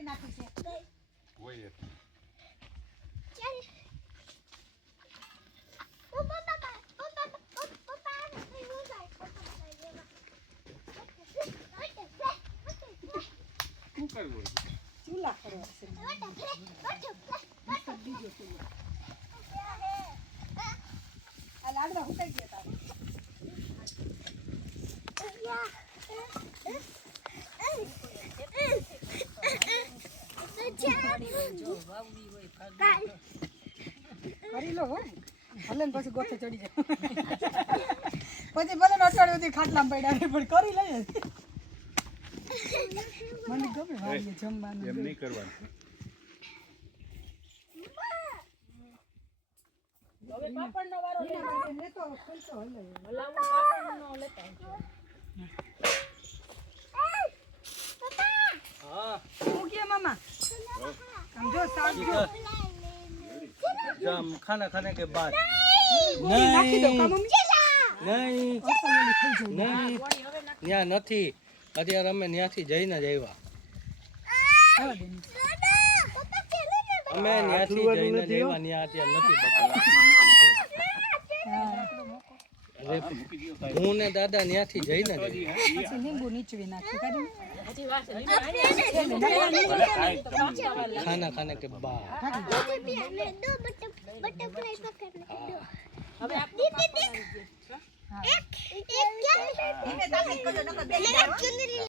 કેટલી નાખી છે હોય ચાલ ઓ પપ્પા શું કરવું ચૂલા કરવા છે બીજો ચૂલો આ લાડવા હુકાઈ ગયા તારે કરી લો હો ભલે ને પછી ગોથે ચડી જાય પછી ભલે ને અઠવાડિયું સુધી ખાટલામાં પડ્યા રહે પણ કરી લઈએ મને ગમે વાડીએ જમવાનું એમ નહીં કરવાનું હવે પાપડનો વારો લેતો ખોલતો હલે હલાવું પાપડનો લેતા હા શું કે મામા સમજો સાજો જામ ખાના ખાने के बाद નાખી દો કા મમ્મી નહીં ઓલી થઈ જાય નહીં ત્યાં નથી અત્યારે અમે ત્યાંથી જઈને જ આવ્યા હા બેન અમે ત્યાંથી જઈને જ આવ્યા ત્યાં અત્યારે નથી બતાવ્યા હું ને દાદા ત્યાંથી જઈને જ આવ્યા પછી લીંબુ નીચવી નાખી કાઢી હજી વાસે ખાના ખાने के बाद बटरफ्लाई पकड़ने હવે एक क्या